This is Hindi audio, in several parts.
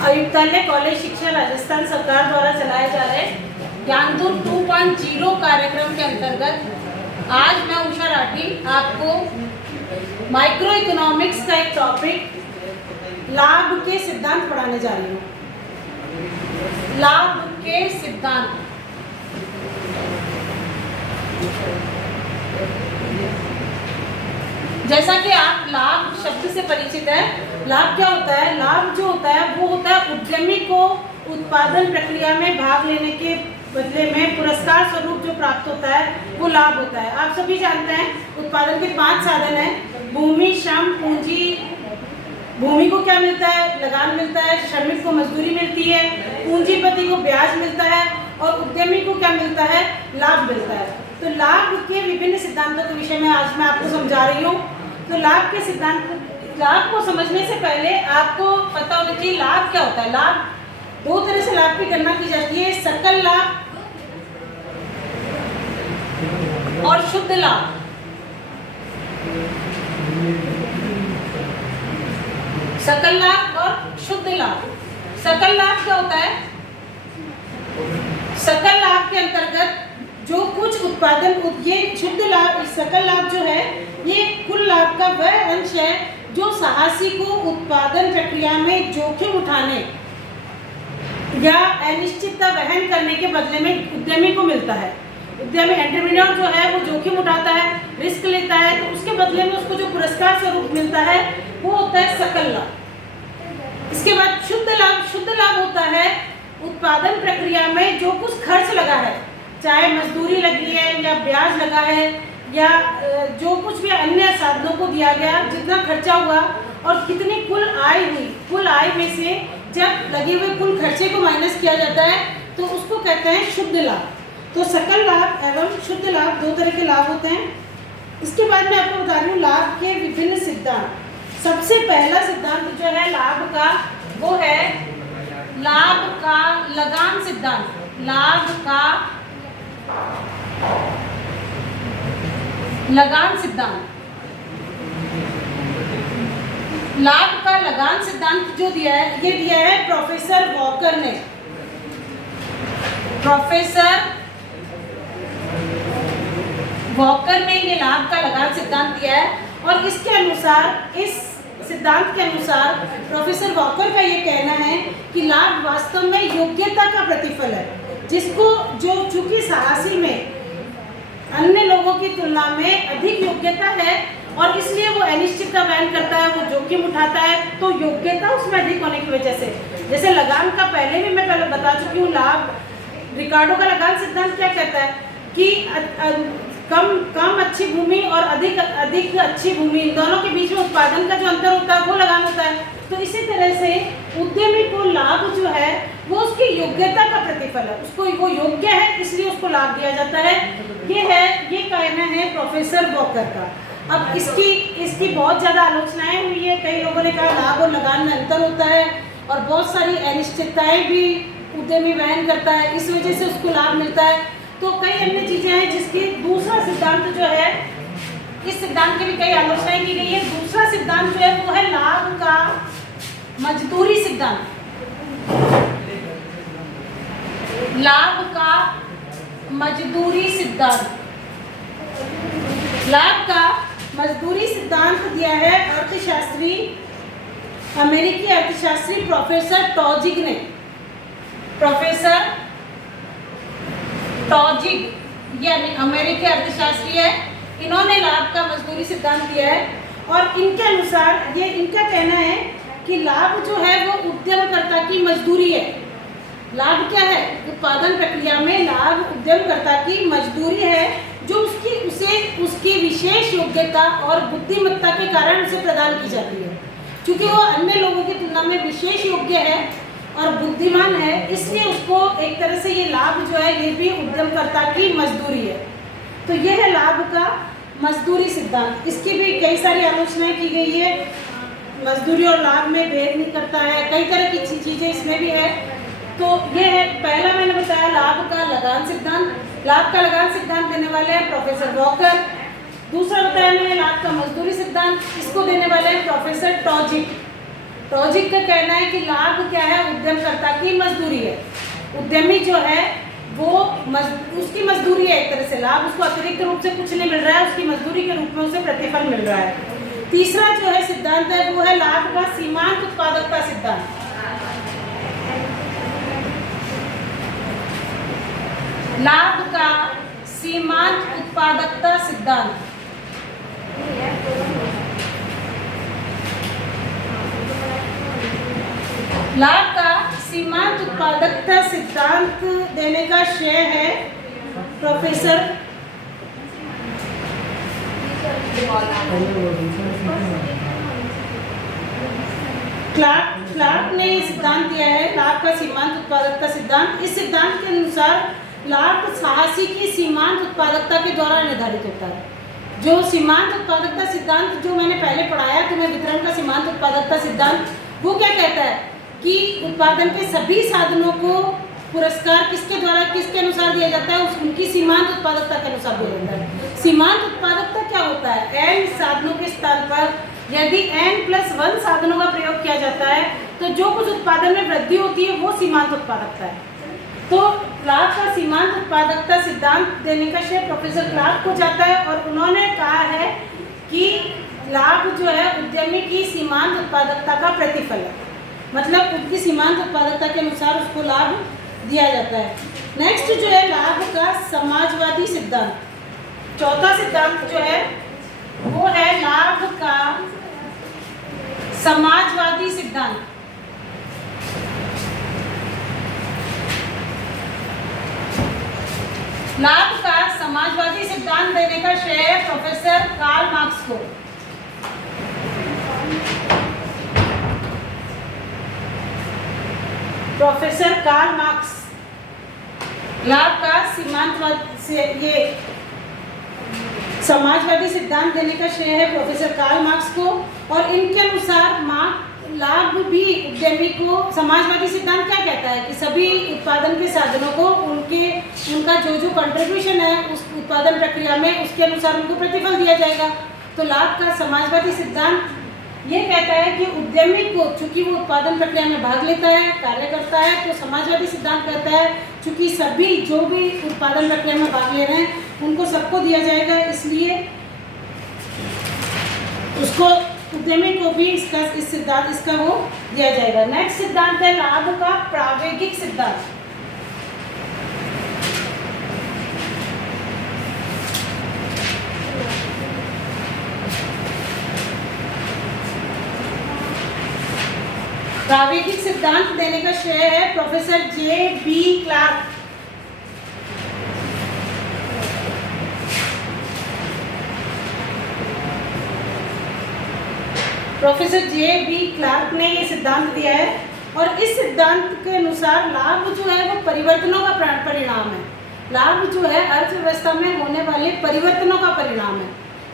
आयुक्तालय कॉलेज शिक्षा राजस्थान सरकार द्वारा चलाए जा रहे ज्ञानदूत 2.0 कार्यक्रम के अंतर्गत आज मैं उषा राठी आपको माइक्रो इकोनॉमिक्स का एक टॉपिक लाभ के सिद्धांत पढ़ाने जा रही हूँ। लाभ के सिद्धांत। जैसा कि आप लाभ शब्द से परिचित है, लाभ क्या होता है? लाभ जो होता है वो होता है उद्यमी को उत्पादन प्रक्रिया में भाग लेने के बदले में पुरस्कार स्वरूप जो प्राप्त होता है वो लाभ होता है। आप सभी जानते हैं उत्पादन के 5 साधन हैं: भूमि, श्रम, पूंजी। भूमि को क्या मिलता है? लगान मिलता है। श्रमिक को मजदूरी मिलती है। पूंजीपति को ब्याज मिलता है और उद्यमी को क्या मिलता है? लाभ मिलता है। तो लाभ के विभिन्न सिद्धांतों के विषय में आज मैं आपको समझा रही हूँ। तो लाभ के सिद्धांत, लाभ को समझने से पहले आपको पता होना चाहिए लाभ क्या होता है। लाभ 2 तरह से लाभ की गणना की जाती है: सकल लाभ और शुद्ध लाभ। सकल लाभ और शुद्ध लाभ। सकल लाभ क्या होता है? सकल लाभ के अंतर्गत जो कुछ उत्पादन, ये शुद्ध लाभ, सकल लाभ जो है ये कुल लाभ का वह अंश है जो साहसी को उत्पादन प्रक्रिया में जोखिम उठाने या अनिश्चितता वहन करने के बदले में उद्यमी को मिलता है। उद्यमी एंटरप्रेन्योर जो है वो जोखिम उठाता है, रिस्क लेता है, तो उसके बदले में उसको जो पुरस्कार स्वरूप मिलता है वो होता है सकल लाभ। इसके बाद शुद्ध लाभ। शुद्ध लाभ होता है उत्पादन प्रक्रिया में जो कुछ खर्च लगा है, चाहे मजदूरी लगी है या ब्याज लगा है या जो कुछ भी अन्य साधनों को दिया गया, जितना खर्चा हुआ और कितनी कुल आय हुई, कुल आय में से जब लगे हुए कुल खर्चे को माइनस किया जाता है तो उसको कहते हैं शुद्ध लाभ। तो सकल लाभ एवं शुद्ध लाभ 2 तरह के लाभ होते हैं। इसके बाद मैं आपको बता रही हूँ लाभ के विभिन्न सिद्धांत। सबसे पहला सिद्धांत जो है लाभ का वो है लाभ का लगान सिद्धांत। लाभ का लगान सिद्धांत। लाभ का लगान सिद्धांत जो दिया है, ये दिया है प्रोफेसर वॉकर ने। प्रोफेसर वॉकर ने ये लाभ का लगान सिद्धांत दिया है और इसके अनुसार, इस सिद्धांत के अनुसार प्रोफेसर वॉकर का ये कहना है कि लाभ वास्तव में योग्यता का प्रतिफल है, जिसको जो चूंकि साहसी में अन्य लोगों की तुलना में अधिक योग्यता है और इसलिए वो अनिश्चितता वहन करता है, वो जोखिम उठाता है, तो योग्यता उसमें अधिक होने की वजह से, जैसे लगान का पहले भी मैं पहले बता चुकी हूँ, लाभ रिकार्डो का लगान सिद्धांत क्या कहता है कि कम अच्छी भूमि और अधिक अच्छी भूमि, इन दोनों के बीच में उत्पादन का जो अंतर होता है वो लगान होता है। तो इसी तरह से उद्यमी को लाभ जो है वो उसकी योग्यता का प्रतिफल है, उसको वो योग्य है इसलिए उसको लाभ दिया जाता है। ये कहना है प्रोफेसर वॉकर का। अब इसकी बहुत ज़्यादा आलोचनाएं हुई है। कई लोगों ने कहा लाभ और लगान में अंतर होता है और बहुत सारी अनिश्चितताएं भी उद्यमी वहन करता है, इस वजह से उसको लाभ मिलता है। तो कई अन्य चीज़ें हैं जिसकी दूसरा सिद्धांत जो है, इस सिद्धांत की भी कई आलोचनाएं की गई है। दूसरा सिद्धांत जो है वो है लाभ का मजदूरी सिद्धांत। लाभ का मजदूरी सिद्धांत। लाभ का मजदूरी सिद्धांत दिया है अर्थशास्त्री, अमेरिकी अर्थशास्त्री प्रोफेसर टॉजिग ने। प्रोफेसर टॉजिग ये अमेरिकी अर्थशास्त्री है, इन्होंने लाभ का मजदूरी सिद्धांत दिया है और इनके अनुसार ये इनका कहना है कि लाभ जो है वो उद्यमकर्ता की मजदूरी है। लाभ क्या है? उत्पादन प्रक्रिया में लाभ उद्यमकर्ता की मजदूरी है जो उसकी विशेष योग्यता और बुद्धिमत्ता के कारण उसे प्रदान की जाती है। क्योंकि वो अन्य लोगों की तुलना में विशेष योग्य है और बुद्धिमान है, इसलिए उसको एक तरह से ये लाभ जो है ये भी उद्यमकर्ता की मजदूरी है। तो ये है लाभ का मजदूरी सिद्धांत। इसकी भी कई सारी आलोचनाएं की गई है। मजदूरी और लाभ में भेद नहीं करता है, कई तरह की चीज़ें इसमें भी है। तो ये है पहला मैंने बताया लाभ का लगान सिद्धांत। लाभ का लगान सिद्धांत देने वाले हैं प्रोफेसर वॉकर। दूसरा बताया मैंने लाभ का मजदूरी सिद्धांत, इसको देने वाले हैं प्रोफेसर टॉजिक। टॉजिक का कहना है कि लाभ क्या है, उद्यमकर्ता की मजदूरी है। उद्यमी जो है वो उसकी मजदूरी है, एक तरह से लाभ उसको अतिरिक्त रूप से कुछ नहीं मिल रहा है, उसकी मजदूरी के रूप में उसे प्रतिफल मिल रहा है। तीसरा जो है सिद्धांत है वो है लाभ का सीमांत उत्पादकता सिद्धांत। लाभ का सीमांत उत्पादकता सिद्धांत। लाभ का सीमांत उत्पादकता सिद्धांत देने का श्रेय है प्रोफेसर क्लार्क ने ये सिद्धांत दिया है, लाभ का सीमांत उत्पादकता सिद्धांत। इस सिद्धांत के अनुसार लाभ साहसी की सीमांत उत्पादकता के द्वारा निर्धारित होता है। जो सीमांत उत्पादकता सिद्धांत जो मैंने पहले पढ़ाया तुम्हें, वितरण का सीमांत उत्पादकता सिद्धांत, वो क्या कहता है कि उत्पादन के सभी साधनों को पुरस्कार किसके द्वारा किसके अनुसार दिया जाता है, उनकी सीमांत उत्पादकता के अनुसार दिया जाता है। सीमांत उत्पादकता क्या होता है? n साधनों के स्थान पर यदि n+1 साधनों का प्रयोग किया जाता है तो जो कुछ उत्पादन में वृद्धि होती है वो सीमांत उत्पादकता है। तो लाभ का सीमांत उत्पादकता सिद्धांत देने का श्रेय प्रोफेसर क्लार्क को जाता है और उन्होंने कहा है कि लाभ जो है उद्यमी की सीमांत उत्पादकता का प्रतिफल है, मतलब उनकी सीमांत उत्पादकता के अनुसार उसको लाभ दिया जाता है। नेक्स्ट जो है लाभ का समाजवादी सिद्धांत। चौथा सिद्धांत जो है वो है लाभ का समाजवादी सिद्धांत। लाभ का समाजवादी सिद्धांत देने का श्रेय है प्रोफेसर कार्ल मार्क्स को। प्रोफेसर कार्ल मार्क्स लाभ का सीमांतवाद से ये समाजवादी सिद्धांत देने का श्रेय है प्रोफेसर कार्ल मार्क्स को। और इनके अनुसार लाभ भी उद्यमी को, समाजवादी सिद्धांत क्या कहता है कि सभी उत्पादन के साधनों को उनका जो कंट्रीब्यूशन है उस उत्पादन प्रक्रिया में उसके अनुसार उनको प्रतिफल दिया जाएगा। तो लाभ का समाजवादी सिद्धांत ये कहता है कि उद्यमी को, चूंकि वो उत्पादन प्रक्रिया में भाग लेता है, कार्य करता है, तो समाजवादी सिद्धांत कहता है चूंकि सभी जो भी उत्पादन प्रक्रिया में भाग ले रहे हैं उनको सबको दिया जाएगा, इसलिए उसको उद्यमी को भी इसका वो दिया जाएगा। नेक्स्ट सिद्धांत है लाभ का प्रावेगिक सिद्धांत। प्रावेगिक सिद्धांत देने का श्रेय है professor J B. Clark. Professor J B. Clark ने ये सिद्धांत दिया है और इस सिद्धांत के अनुसार लाभ जो है वो परिवर्तनों का परिणाम है। लाभ जो है अर्थव्यवस्था में होने वाले परिवर्तनों का परिणाम है।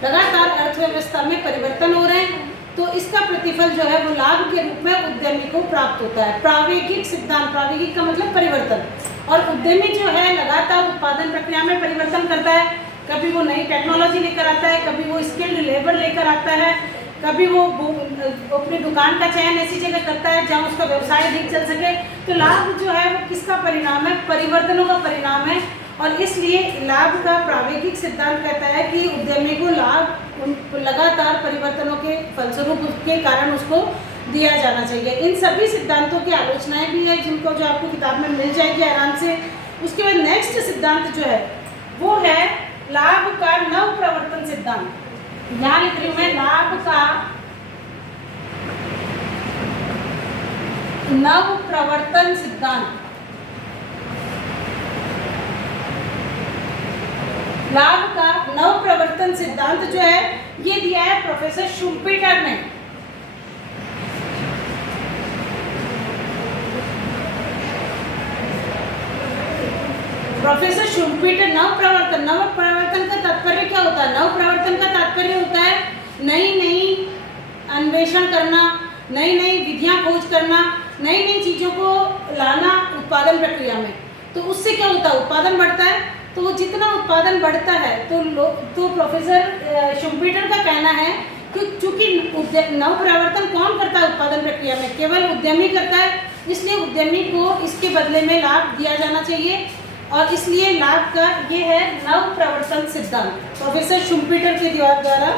लगातार अर्थव्यवस्था में परिवर्तन हो रहे हैं तो इसका प्रतिफल जो है वो लाभ के रूप में उद्यमी को प्राप्त होता है। प्रावेगिक सिद्धांत, प्रावेगिक का मतलब परिवर्तन, और उद्यमी जो है लगातार उत्पादन प्रक्रिया में परिवर्तन करता है। कभी वो नई टेक्नोलॉजी लेकर आता है, कभी वो स्किल्ड लेबर लेकर आता है, कभी वो अपनी दुकान का चयन ऐसी जगह करता है जहाँ उसका व्यवसाय ठीक चल सके। तो लाभ जो है वो किसका परिणाम है? परिवर्तनों का परिणाम है। और इसलिए लाभ का प्रावेगिक सिद्धांत कहता है कि उद्यमी को लाभ लगातार परिवर्तनों के फलस्वरूप के कारण उसको दिया जाना चाहिए। इन सभी सिद्धांतों की आलोचनाएं भी है जिनको जो आपको किताब में मिल जाएगी आराम से। उसके बाद नेक्स्ट सिद्धांत जो है वो है लाभ का नव प्रवर्तन सिद्धांत। यहाँ लिख रही हूँ मैं, लाभ का नव प्रवर्तन सिद्धांत। लाभ का नव प्रवर्तन सिद्धांत जो है ये दिया है प्रोफेसर शुम्पीटर ने। प्रोफेसर शुम्पीटर नव प्रवर्तन का तात्पर्य क्या होता है? नव प्रवर्तन का तात्पर्य होता है नई अन्वेषण करना, नई विधियां खोज करना, नई चीजों को लाना उत्पादन प्रक्रिया में। तो उससे क्या होता है? उत्पादन बढ़ता है। तो जितना उत्पादन बढ़ता है तो प्रोफेसर शुम्पीटर का कहना है कि चूंकि नवप्रवर्तन कौन करता है उत्पादन प्रक्रिया में? केवल उद्यमी करता है, इसलिए उद्यमी को इसके बदले में लाभ दिया जाना चाहिए और इसलिए लाभ का ये है नवप्रवर्तन सिद्धांत, प्रोफेसर शुम्पीटर के द्वारा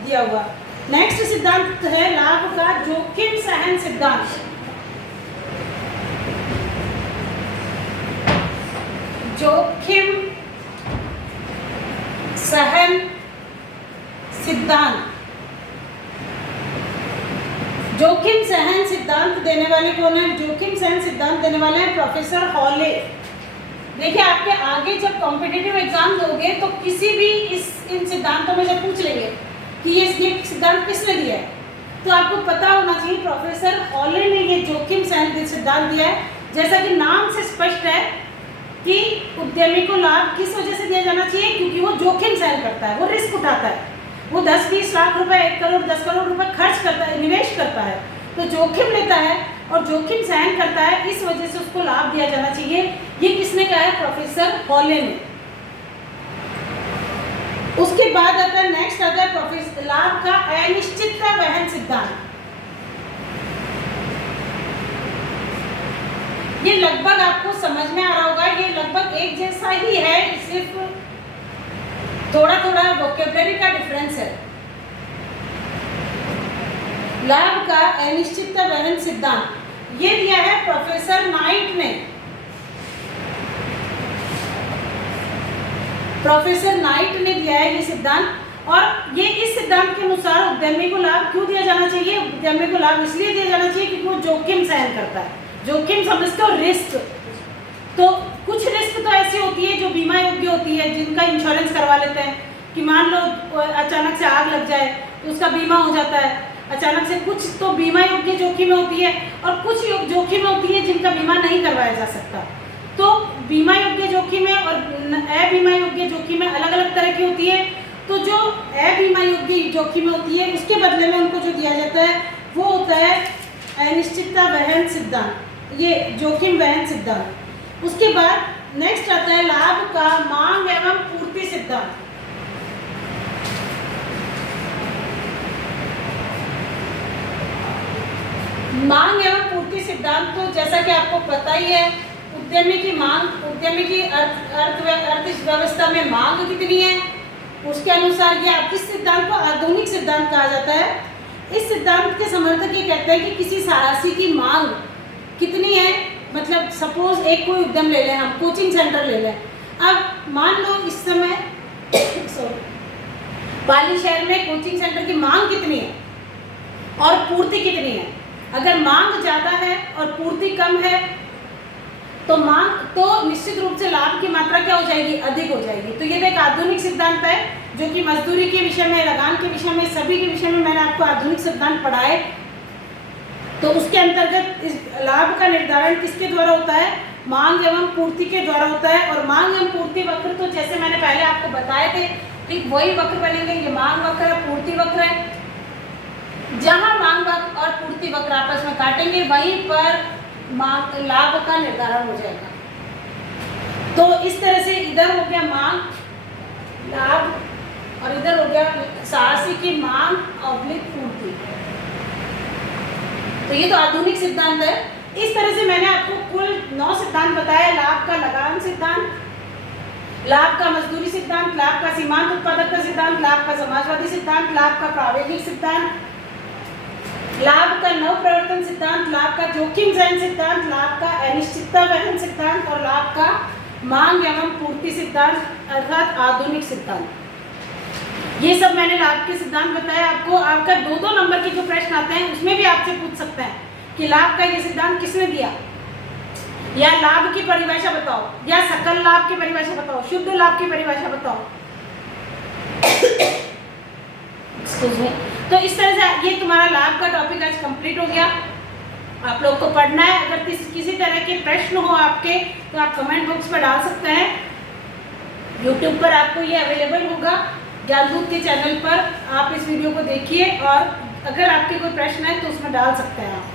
दिया हुआ। नेक्स्ट सिद्धांत है लाभ का जोखिम सहन सिद्धांत। जोखिम सहन सिद्धांत। जोखिम सहन सिद्धांत देने वाले कौन है? जोखिम सहन सिद्धांत देने वाले हैं प्रोफेसर हॉले। देखिए, आपके आगे जब कॉम्पिटिटिव एग्जाम दोगे तो किसी भी इन सिद्धांतों में जब पूछ लेंगे कि ये सिद्धांत किसने दिया है, तो आपको पता होना चाहिए प्रोफेसर हॉले ने ये जोखिम सहन सिद्धांत दिया है। जैसा कि नाम से स्पष्ट है कि उद्यमी को लाभ किस वजह से दिया जाना चाहिए, क्योंकि वो जोखिम सहन करता है, वो रिस्क उठाता है, वो 10-20 लाख रुपए, 1 करोड़ 10 करोड़ रुपए खर्च करता है, निवेश करता है, तो जोखिम लेता है और जोखिम सहन करता है, इस वजह से उसको लाभ दिया जाना चाहिए। ये किसने कहा है? प्रोफेसर हॉले ने। उसके बाद आता है नेक्स्ट आता है प्रोफेसर लाभ का अनिश्चितता वहन सिद्धांत। ये लगभग आपको समझ में आ रहा होगा, ये लगभग एक जैसा ही है, सिर्फ थोड़ा थोड़ा वोकेबलरी का डिफरेंस है। लाभ का अनिश्चितता वहन सिद्धांत ये दिया है प्रोफेसर नाइट ने। प्रोफेसर नाइट ने दिया है ये सिद्धांत, और ये इस सिद्धांत के अनुसार उद्यमी को लाभ क्यों दिया जाना चाहिए? उद्यमी को लाभ इसलिए दिया जाना चाहिए क्योंकि वो जोखिम सहन करता है। जोखिम समझते हो? रिस्क। तो कुछ रिस्क तो ऐसी होती है जो बीमा योग्य होती है, जिनका इंश्योरेंस करवा लेते हैं कि मान लो अचानक से आग लग जाए तो उसका बीमा हो जाता है। अचानक से कुछ तो बीमा योग्य जोखिम होती है और कुछ जोखिम होती है जिनका बीमा नहीं करवाया जा सकता। तो बीमा योग्य जोखिम है और अबीमा योग्य जोखिम है, अलग अलग तरह की होती है। तो जो अबीमा योग्य जोखिम होती है उसके बदले में उनको जो दिया जाता है वो होता है अनिश्चितता वहन सिद्धांत, ये जोखिम वहन सिद्धांत। उसके बाद नेक्स्ट आता है लाभ का मांग एवं पूर्ति सिद्धांत। मांग एवं पूर्ति सिद्धांत तो जैसा कि आपको पता ही है, उद्यमी की मांग, उद्यमी की अर्थव्यवस्था में मांग कितनी है उसके अनुसार ये किस सिद्धांत को आधुनिक सिद्धांत कहा जाता है। इस सिद्धांत के समर्थक ये कहते हैं कि किसी साहसी की मांग कितनी है, मतलब सपोज एक कोई उद्यम ले लें, हम कोचिंग सेंटर ले लें। अब मान लो इस समय पाली शहर में कोचिंग सेंटर की मांग कितनी है और पूर्ति कितनी है। अगर मांग ज़्यादा है और पूर्ति कम है तो मांग तो निश्चित रूप से लाभ की मात्रा क्या हो जाएगी? अधिक हो जाएगी। तो ये एक आधुनिक सिद्धांत है जो कि मजदूरी के विषय में, लगान के विषय में, सभी के विषय में मैंने आपको आधुनिक सिद्धांत पढ़ाए। तो उसके अंतर्गत इस लाभ का निर्धारण किसके द्वारा होता है? मांग एवं पूर्ति के द्वारा होता है। और मांग एवं पूर्ति वक्र तो जैसे मैंने पहले आपको बताए थे, ठीक वही वक्र बनेंगे। ये मांग वक्र है, पूर्ति वक्र है। जहां मांग वक्र और पूर्ति वक्र आपस में काटेंगे वहीं पर मांग लाभ का निर्धारण हो जाएगा। तो इस तरह से इधर हो गया मांग, लाभ, और इधर हो गया साहसी की मांग ऑब्लिक पूर्ति। तो ये तो आधुनिक सिद्धांत है। इस तरह से मैंने आपको कुल 9 सिद्धांत बताया। लाभ का लगान सिद्धांत, लाभ का मजदूरी सिद्धांत, लाभ का सीमांत उत्पादकता सिद्धांत, लाभ का समाजवादी सिद्धांत, लाभ का प्रावेगिक सिद्धांत, लाभ का नवप्रवर्तन सिद्धांत, लाभ का जोखिम सहन सिद्धांत, लाभ का अनिश्चितता वहन सिद्धांत और लाभ का मांग एवं पूर्ति सिद्धांत अर्थात आधुनिक सिद्धांत। ये सब मैंने लाभ के सिद्धांत बताए आपको। आपका 2-2 नंबर के जो प्रश्न आते हैं उसमें भी आपसे पूछ सकते हैं कि लाभ का ये सिद्धांत किसने दिया, या लाभ की परिभाषा बताओ, या सकल लाभ की परिभाषा बताओ, शुद्ध लाभ की परिभाषा बताओ। Excuse me. तो इस तरह से ये तुम्हारा लाभ का टॉपिक आज कंप्लीट हो गया। आप लोग को पढ़ना है। अगर किसी तरह के प्रश्न हो आपके तो आप कमेंट बॉक्स पर डाल सकते हैं। यूट्यूब पर आपको ये अवेलेबल होगा, ज्ञानदूत के चैनल पर। आप इस वीडियो को देखिए और अगर आपके कोई प्रश्न है तो उसमें डाल सकते हैं आप।